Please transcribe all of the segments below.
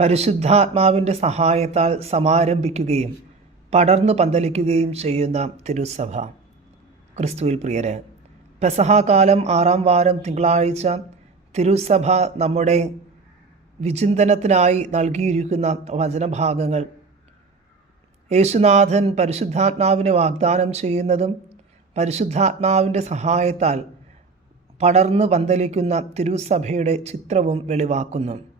പരിശുദ്ധാത്മാവിന്റെ സഹായത്താൽ സമാരംഭിക്കുകയും പടർന്നു പന്തലിക്കുകയും ചെയ്യുന്ന തിരുസഭ. ക്രിസ്തുവിൽ പ്രിയരെ പെസഹാകാലം ആറാം വാരം തിങ്കളാഴ്ച തിരുസഭ നമ്മുടെ വിചിന്തനത്തിനായി നൽകിയിരിക്കുന്ന വചനഭാഗങ്ങൾ. യേശുനാഥൻ പരിശുദ്ധാത്മാവിനെ വാഗ്ദാനം ചെയ്യുന്നതും പരിശുദ്ധാത്മാവിന്റെ സഹായത്താൽ പടർന്നു പന്തലിക്കുന്ന തിരുസഭയുടെ ചിത്രവും വെളിവാക്കുന്നു.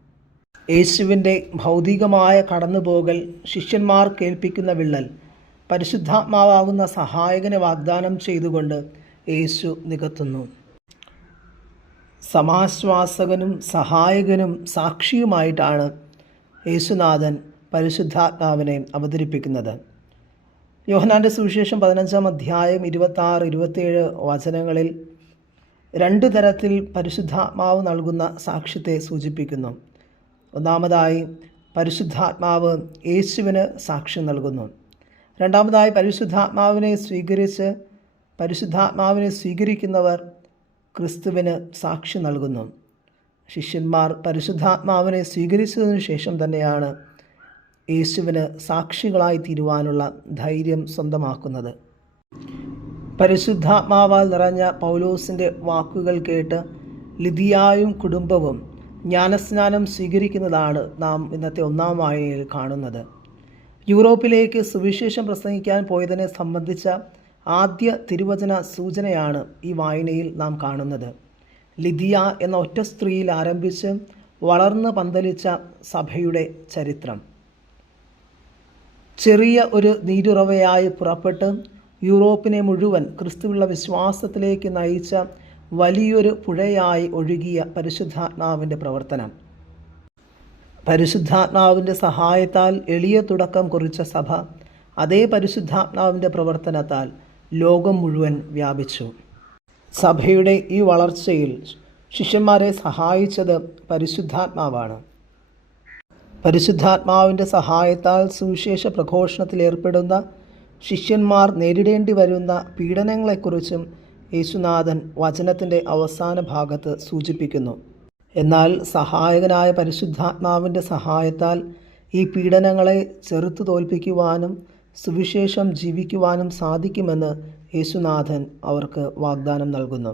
യേശുവിന്റെ ഭൗതികമായ കടന്നുപോകൽ ശിഷ്യന്മാർ കേൾപ്പിക്കുന്ന വിള്ളൽ പരിശുദ്ധാത്മാവാകുന്ന സഹായകനെ വാഗ്ദാനം ചെയ്തുകൊണ്ട് യേശു നികത്തുന്നു. സമാശ്വാസകനും സഹായകനും സാക്ഷിയുമായിട്ടാണ് യേശുനാഥൻ പരിശുദ്ധാത്മാവിനെ അവതരിപ്പിക്കുന്നത്. യോഹനാന്റെ സുവിശേഷം പതിനഞ്ചാം അധ്യായം ഇരുപത്താറ് ഇരുപത്തേഴ് വചനങ്ങളിൽ രണ്ട് തരത്തിൽ പരിശുദ്ധാത്മാവ് നൽകുന്ന സാക്ഷ്യത്തെ സൂചിപ്പിക്കുന്നു. ഒന്നാമതായി പരിശുദ്ധാത്മാവ് യേശുവിന് സാക്ഷ്യം നൽകുന്നു. രണ്ടാമതായി പരിശുദ്ധാത്മാവിനെ സ്വീകരിച്ച് പരിശുദ്ധാത്മാവിനെ സ്വീകരിക്കുന്നവർ ക്രിസ്തുവിന് സാക്ഷി നൽകുന്നു. ശിഷ്യന്മാർ പരിശുദ്ധാത്മാവിനെ സ്വീകരിച്ചതിനു ശേഷം തന്നെയാണ് യേശുവിന് സാക്ഷികളായി തീരുവാനുള്ള ധൈര്യം സ്വന്തമാക്കുന്നത്. പരിശുദ്ധാത്മാവാൽ നിറഞ്ഞ പൗലോസിന്റെ വാക്കുകൾ കേട്ട് ലിതിയായും കുടുംബവും ജ്ഞാനസ്നാനം സ്വീകരിക്കുന്നതാണ് നാം ഇന്നത്തെ ഒന്നാം വായനയിൽ കാണുന്നത്. യൂറോപ്പിലേക്ക് സുവിശേഷം പ്രസംഗിക്കാൻ പോയതിനെ സംബന്ധിച്ച ആദ്യ തിരുവചന സൂചനയാണ് ഈ വായനയിൽ നാം കാണുന്നത്. ലിദിയ എന്ന ഒറ്റ സ്ത്രീയിൽ ആരംഭിച്ച് വളർന്ന് പന്തലിച്ച സഭയുടെ ചരിത്രം. ചെറിയ ഒരു നീരുറവയായി പുറപ്പെട്ട് യൂറോപ്പിനെ മുഴുവൻ ക്രിസ്തുവിള വിശ്വാസത്തിലേക്ക് നയിച്ച വലിയൊരു പുഴയായി ഒഴുകിയ പരിശുദ്ധാത്മാവിന്റെ പ്രവർത്തനം. പരിശുദ്ധാത്മാവിന്റെ സഹായത്താൽ എളിയ തുടക്കം കുറിച്ച സഭ അതേ പരിശുദ്ധാത്മാവിന്റെ പ്രവർത്തനത്താൽ ലോകം മുഴുവൻ വ്യാപിച്ചു. സഭയുടെ ഈ വളർച്ചയിൽ ശിഷ്യന്മാരെ സഹായിച്ചത് പരിശുദ്ധാത്മാവാണ്. പരിശുദ്ധാത്മാവിന്റെ സഹായത്താൽ സുവിശേഷ പ്രഘോഷണത്തിൽ ഏർപ്പെടുന്ന ശിഷ്യന്മാർ നേരിടേണ്ടി വരുന്ന പീഡനങ്ങളെക്കുറിച്ചും യേശുനാഥൻ വചനത്തിന്റെ അവസാന ഭാഗത്ത് സൂചിപ്പിക്കുന്നു. എന്നാൽ സഹായകനായ പരിശുദ്ധാത്മാവിന്റെ സഹായത്താൽ ഈ പീഡനങ്ങളെ ചെറുത്തു തോൽപ്പിക്കുവാനും സുവിശേഷം ജീവിക്കുവാനും സാധിക്കുമെന്ന് യേശുനാഥൻ അവർക്ക് വാഗ്ദാനം നൽകുന്നു.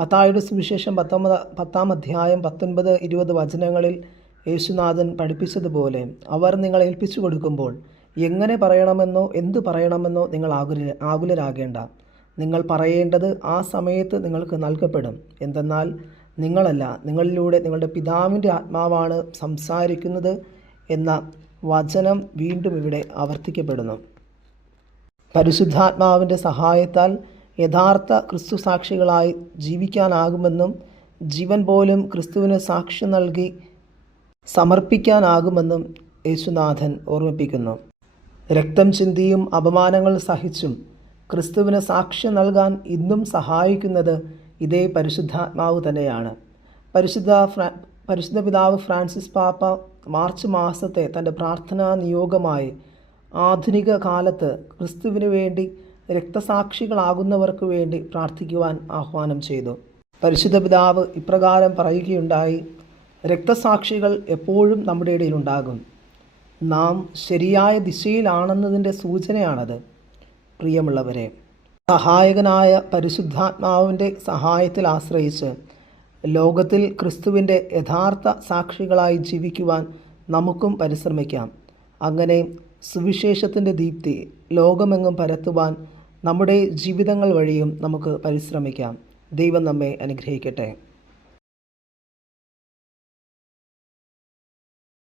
മത്തായുടെ സുവിശേഷം പത്തൊമ്പത് പത്താം അധ്യായം പത്തൊൻപത് ഇരുപത് വചനങ്ങളിൽ യേശുനാഥൻ പഠിപ്പിച്ചതുപോലെ അവർ നിങ്ങളെ ഏൽപ്പിച്ചു കൊടുക്കുമ്പോൾ എങ്ങനെ പറയണമെന്നോ എന്തു പറയണമെന്നോ നിങ്ങൾ ആകുല ആകുലരാകേണ്ട. നിങ്ങൾ പറയേണ്ടത് ആ സമയത്ത് നിങ്ങൾക്ക് നൽകപ്പെടും. എന്തെന്നാൽ നിങ്ങളല്ല നിങ്ങളിലൂടെ നിങ്ങളുടെ പിതാവിന്റെ ആത്മാവാണ് സംസാരിക്കുന്നത് എന്ന വചനം വീണ്ടും ഇവിടെ ആവർത്തിക്കപ്പെടുന്നു. പരിശുദ്ധാത്മാവിന്റെ സഹായത്താൽ യഥാർത്ഥ ക്രിസ്തു സാക്ഷികളായി ജീവിക്കാനാകുമെന്നും ജീവൻ പോലും ക്രിസ്തുവിന് സാക്ഷ്യം നൽകി സമർപ്പിക്കാനാകുമെന്നും യേശുനാഥൻ ഓർമ്മിപ്പിക്കുന്നു. രക്തം ചിന്തിയും അപമാനങ്ങൾ സഹിച്ചും ക്രിസ്തുവിന് സാക്ഷ്യം നൽകാൻ ഇന്നും സഹായിക്കുന്നത് ഇതേ പരിശുദ്ധാത്മാവ് തന്നെയാണ്. പരിശുദ്ധ ഫ്രാ പരിശുദ്ധ പിതാവ് ഫ്രാൻസിസ് പാപ്പ മാർച്ച് മാസത്തെ തന്റെ പ്രാർത്ഥനാ നിയോഗമായി ആധുനിക കാലത്ത് ക്രിസ്തുവിന് വേണ്ടി രക്തസാക്ഷികളാകുന്നവർക്ക് വേണ്ടി പ്രാർത്ഥിക്കുവാൻ ആഹ്വാനം ചെയ്തു. പരിശുദ്ധ പിതാവ് ഇപ്രകാരം പറയുകയുണ്ടായി രക്തസാക്ഷികൾ എപ്പോഴും നമ്മുടെ ഇടയിലുണ്ടാകും. നാം ശരിയായ ദിശയിലാണെന്നതിന്റെ സൂചനയാണത്. പ്രിയമുള്ളവരെ സഹായകനായ പരിശുദ്ധാത്മാവിന്റെ സഹായത്തിൽ ആശ്രയിച്ച് ലോകത്തിൽ ക്രിസ്തുവിന്റെ യഥാർത്ഥ സാക്ഷികളായി ജീവിക്കുവാൻ നമുക്കും പരിശ്രമിക്കാം. അങ്ങനെ സുവിശേഷത്തിന്റെ ദീപ്തി ലോകമെങ്ങും പരത്തുവാൻ നമ്മുടെ ജീവിതങ്ങൾ വഴിയും നമുക്ക് പരിശ്രമിക്കാം. ദൈവം നമ്മെ അനുഗ്രഹിക്കട്ടെ.